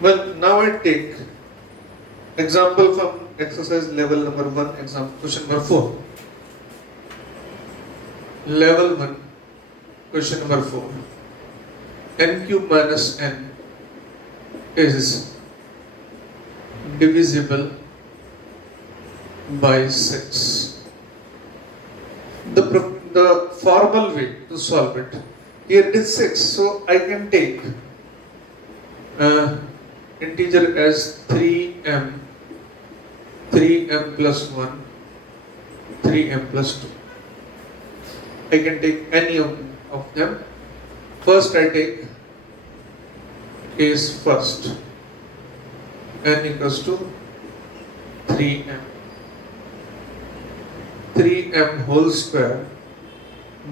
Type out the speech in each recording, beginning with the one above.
Well, now I take example from exercise level number 1, example question number 4. Level 1, question number 4. N cube minus n is divisible by 6. The formal way to solve it, here it is 6, so I can take integer as 3m plus 1, 3m plus 2. I can take any of them. First I take case first, n equals to 3m. 3m whole square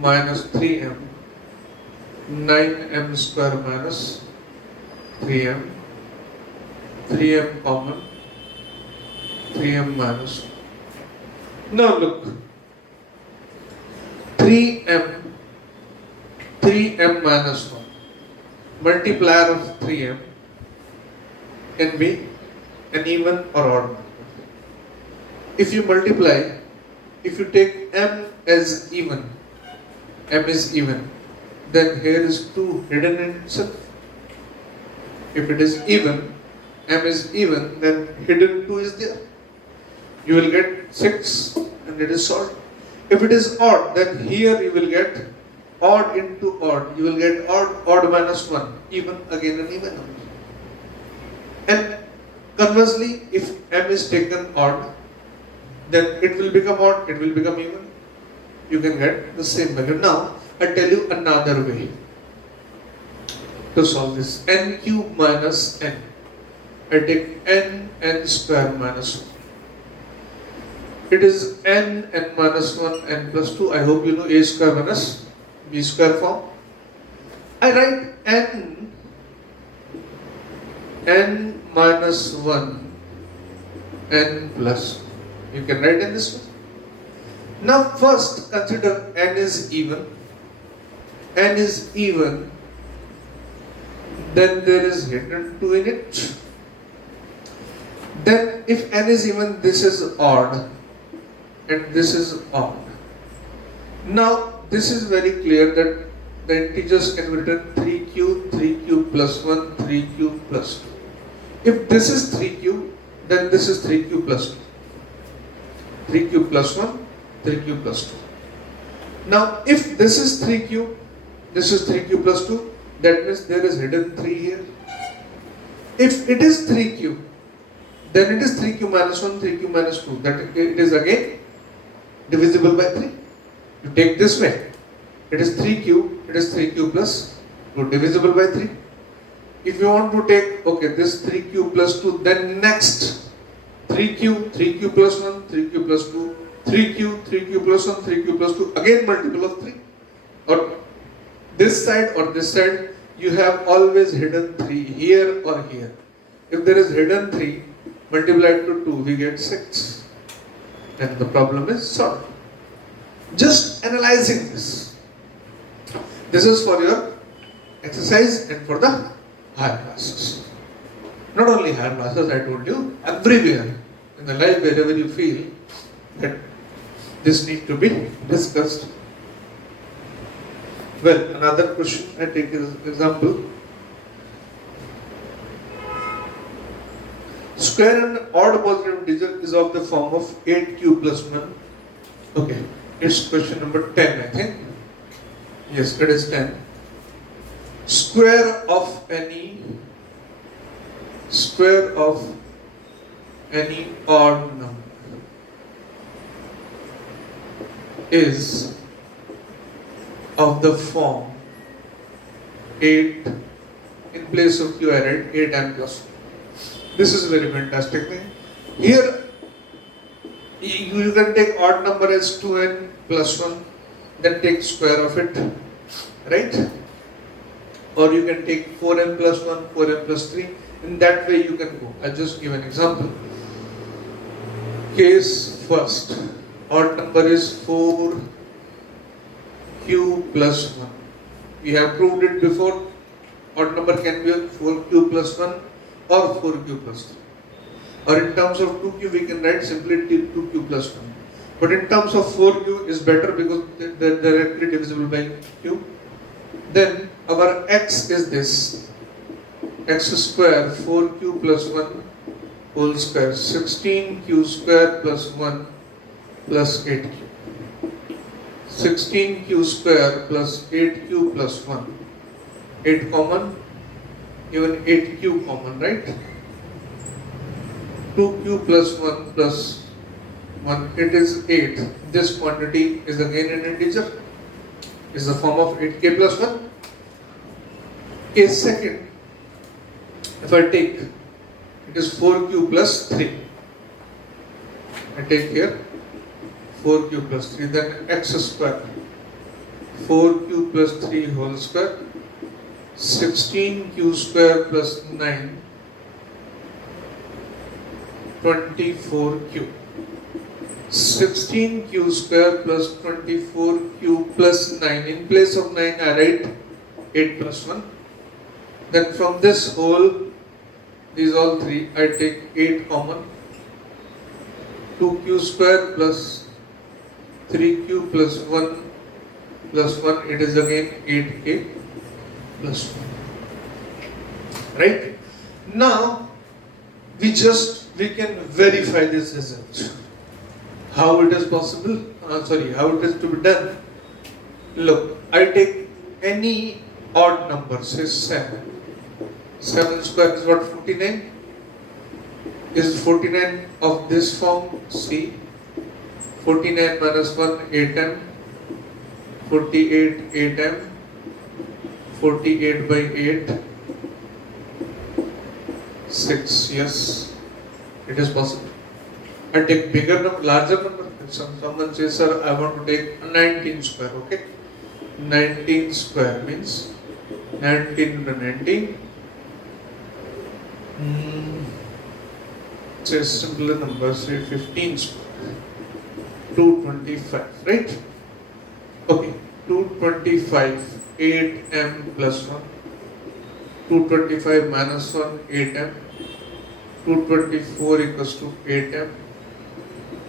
minus 3m, 9m square minus 3m, 3m common, 3m minus 1. Now look, 3m minus 1, multiplier of 3m can be an even or odd number. If you multiply, if you take m as even, m is even, then here is 2 hidden in itself. If it is even, m is even, then hidden 2 is there. You will get 6 and it is solved. If it is odd, then here you will get odd into odd. You will get odd minus 1, even again an even number. And conversely, if m is taken odd, then it will become odd, it will become even. You can get the same value. Now, I'll tell you another way to solve this. N cube minus n. I take n square minus 1. It is n minus 1, n plus 2. I hope you know a square minus b square form. I write n minus 1, n plus 1. You can write in this way. Now first consider n is even. N is even, then there is hidden 2 in it. Then if n is even, this is odd and this is odd. Now this is very clear that the integers can be written 3q plus 1, 3q plus 2. If this is 3q, then this is 3q plus 2. 3q plus 1, 3q plus 2. Now if this is 3q, this is 3q plus 2, that means there is hidden 3 here. If it is 3q, then it is 3q minus 1, 3q minus 2. That it is again divisible by 3. You take this way. It is 3q, it is 3q plus 2 divisible by 3. If you want to take, okay, this 3q plus 2, then next 3q plus 1, 3q plus 2, 3q plus 1, 3q plus 2, again multiple of 3. Or this side, you have always hidden 3 here or here. If there is hidden 3, multiplied to 2, we get 6. And the problem is solved. Just analyzing this. This is for your exercise and for the higher classes. Not only higher classes, I told you, everywhere in the life, wherever you feel that this needs to be discussed. Well, another question I take as example. Square an odd positive integer is of the form of 8q plus 1. Okay, it's question number 10, I think. Yes, it is 10. Square of any odd number is of the form 8, in place of q I write 8n plus 1. This is a very fantastic thing. Here you can take odd number as 2n plus 1, then take square of it, right? Or you can take 4n plus 1, 4n plus 3. In that way you can go. I'll just give an example. Case first, odd number is 4q plus 1. We have proved it before. Odd number can be 4q plus 1 or 4q plus 3. Or in terms of 2q, we can write simply 2q plus 1. But in terms of 4q is better because they're directly divisible by q. Then our x is this, x square 4q plus 1 whole square, 16q square plus 1 plus 8q. 16q square plus 8q plus 1. 8 common, even 8q common, right? 2q plus 1 plus 1, it is 8. This quantity is again an integer, is the form of 8k plus 1. Case second, if I take, it is 4q plus 3. I take here 4q plus 3, then x square, 4q plus 3 whole square, 16q square plus 9, 24q. 16q square plus 24q plus 9. In place of 9, I write 8 plus 1. Then from this whole, these all three, I take 8 common. 2q square plus 3q plus 1 plus 1, it is again 8k plus 1. Right? Now, we can verify this result. How it is possible? How it is to be done? Look, I take any odd number, say 7. 7 square is what? 49. Is 49 of this form? C. 49 minus 1, 8m. 48, 8m. 48 by 8. 6. Yes, it is possible. I take bigger number, larger number. If someone says, sir, I want to take 19 square, okay? 19 square means 19 into 19. Say simpler number, say 15 square. 225, right? Okay, 225, 8m plus 1. 225 minus 1, 8m. 224 equals to 8m.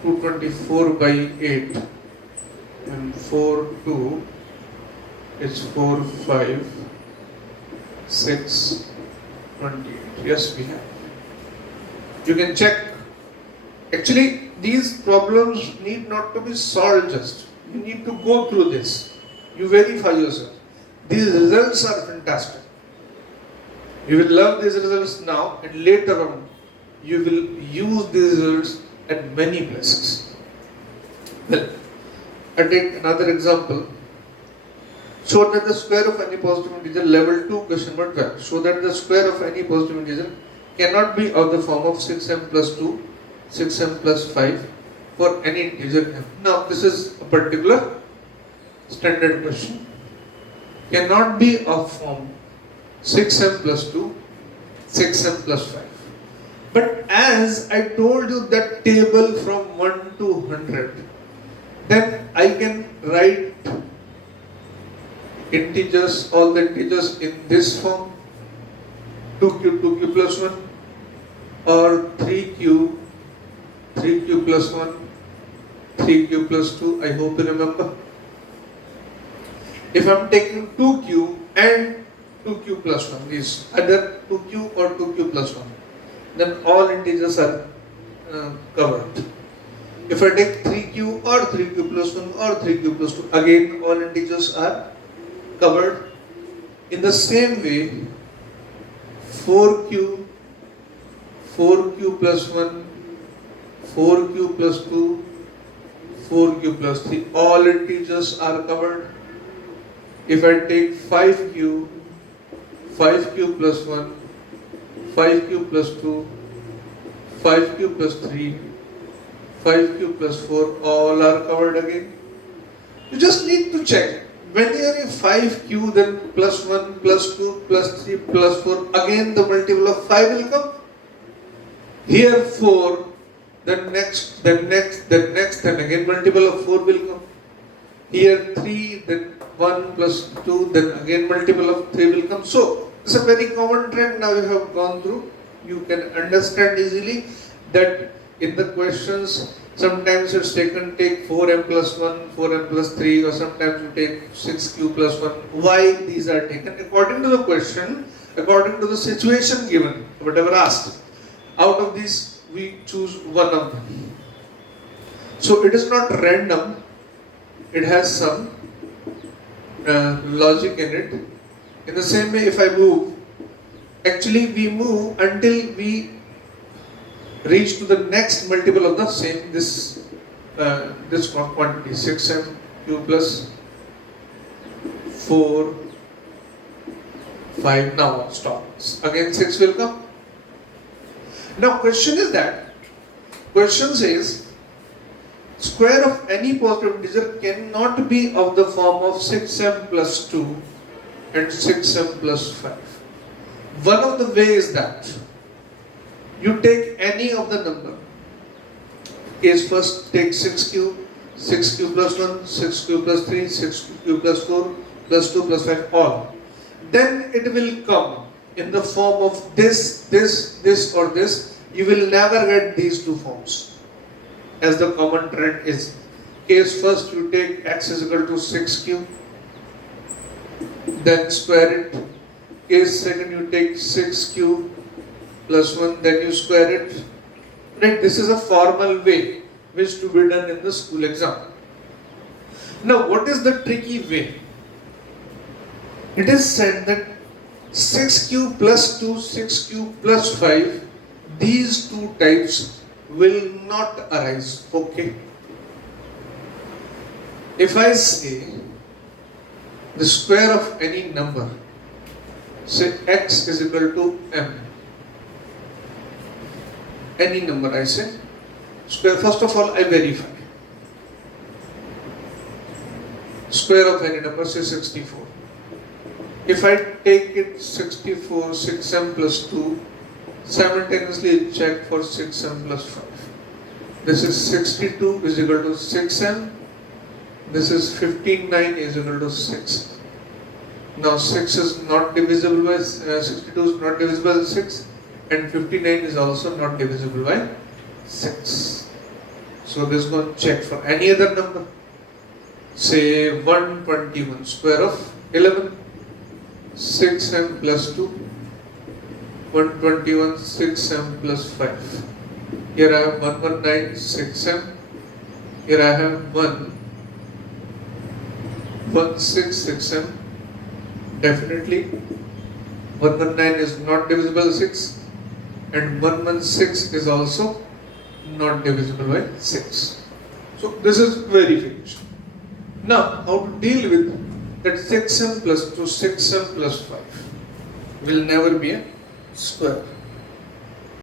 224 by 8 and 4, 2, it's 4, 5, 6, 28. Yes, we have. You can check. Actually, these problems need not to be solved just. You need to go through this. You verify yourself. These results are fantastic. You will love these results now, and later on you will use these results at many places. Well, I take another example. Show that the square of any positive integer, level 2, question number 12. Show that the square of any positive integer cannot be of the form of 6m plus 2, 6m plus 5 for any integer m. Now, this is a particular standard question. Cannot be of form 6m plus 2, 6m plus 5. But as I told you that table from 1 to 100, then I can write integers, all the integers in this form, 2q plus 1, or 3q plus 1, 3q plus 2, I hope you remember. If I am taking 2q and 2q plus 1, is either 2q or 2q plus 1, then all integers are covered. If I take 3q or 3q plus 1 or 3q plus 2, again all integers are covered. In the same way, 4q plus 1, 4q plus 2, 4q plus 3, all integers are covered. If I take 5q plus 1, 5q plus 2, 5q plus 3, 5q plus 4, all are covered again. You just need to check. When you are in 5q, then plus 1, plus 2, plus 3, plus 4, again the multiple of 5 will come. Here 4, then next, then again multiple of 4 will come. Here 3, then 1 plus 2, then again multiple of 3 will come. So, it's a very common trend now you have gone through. you can understand easily that in the questions sometimes it's taken take 4m plus 1, 4m plus 3, or sometimes you take 6q plus 1. Why these are taken? According to the question, according to the situation given, whatever asked. Out of these we choose one of them. So it is not random, it has some logic in it. In the same way, if I move, actually we move until we reach to the next multiple of the same this quantity 6m q plus 4 5. Now stop. Again 6 will come. Now question says square of any positive integer cannot be of the form of 6m plus 2 and 6m plus 5. One of the ways that you take any of the number. Case first take 6q, 6q plus 1, 6q plus 3, 6q plus 4, plus 2 plus 5, all. Then it will come in the form of this or this. You will never get these two forms, as the common trend is. Case first you take x is equal to 6q, then square it. Case second you take 6q plus 1, then you square it. Right? This is a formal way which to be done in the school exam. Now what is the tricky way? It is said that 6q plus 2, 6q plus 5, these two types will not arise. Okay. If I say the square of any number, say x is equal to m, any number I say, square, first of all I verify. Square of any number, say 64. If I take it 64, 6m plus 2, simultaneously check for 6m plus 5. This is 62 is equal to 6m. This is 59 is equal to 6. Now 6 is not divisible by 62 is not divisible by 6, and 59 is also not divisible by 6. So this one check for any other number. Say 121, square of 11, 6m plus 2, 121, 6m plus 5. Here I have 119, 6m. Here I have 116, 6m. Definitely 119 is not divisible by 6, and 116 is also not divisible by 6. So this is verification. Now how to deal with that 6m plus 2, 6m plus 5 will never be a square.